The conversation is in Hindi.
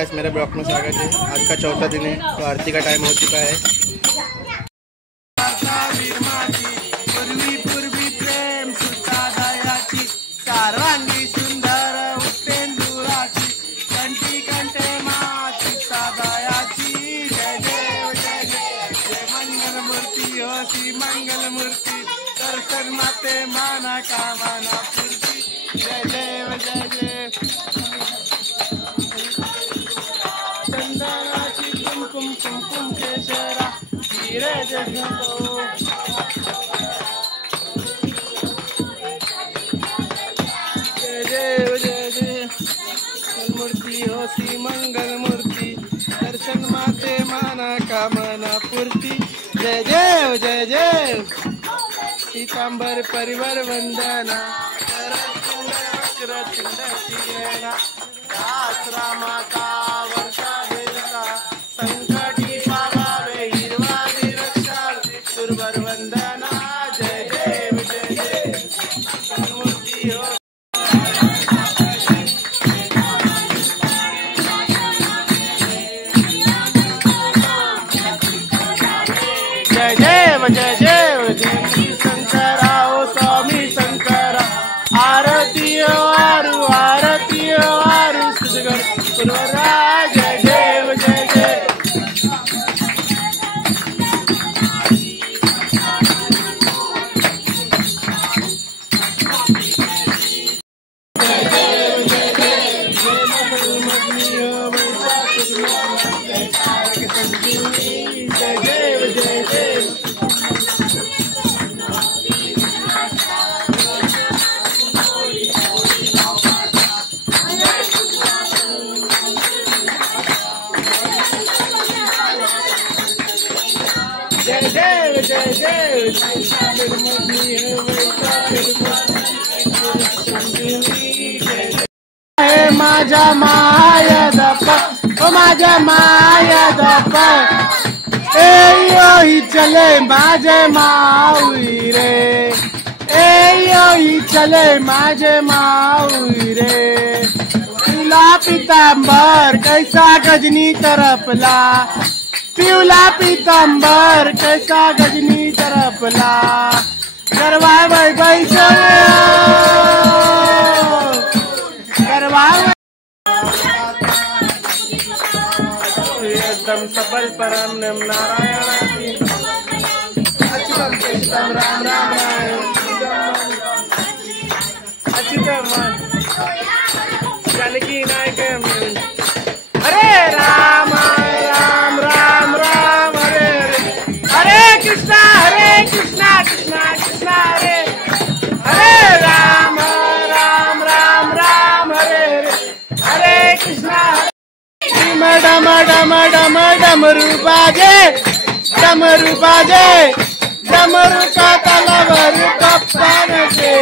मेरे ब्लॉग में स्वागत है। आज का चौथा दिन है तो आरती का टाइम हो चुका है। सर्वांगी सुंदर उपेंदुराची कंठी कंठे माची दयाची जय देव जय जय जय मंगल मूर्ती हो श्री मंगल मूर्ती दर्शन माते माना कामना पूर्ती जय देव जय जय चंदनाची कुमकुम कुमकुम केशरा हीरे जगतो मूर्ति हो सी मंगल मूर्ति दर्शन माते माना कामना पूर्ति जय देव जय जय पीतांबर परिवार वंदना माता वर्षा देवता संकटी पावावे हिरवा रक्षा सुरवर वंदना जय देव जय जय मूर्ति हो जय देव जय देव जय शंकरा ओ स्वामी शंकरा आरती आरु सुजगर पुरवरा जय देव जय जय माझ्या माया दप ओ माझ्या माया दप ही चले माझे माऊली रे ही चले माझे माऊली रे पिवला पीतांबर कैसा गजनी तरफला पिवला पीतांबर कैसा गजनी तरफला गरबा एकदम सफल परम नम नारायण अच्युतम कृष्णम राम राम अच्युतम जानकी नायक हरे राम राम राम राम हरे हरे कृष्णा कृष्णा कृष्णा हरे हरे राम राम राम राम हरे हरे कृष्णा डम डम डम डमरू बाजे डमरू का तलवर कप्तान से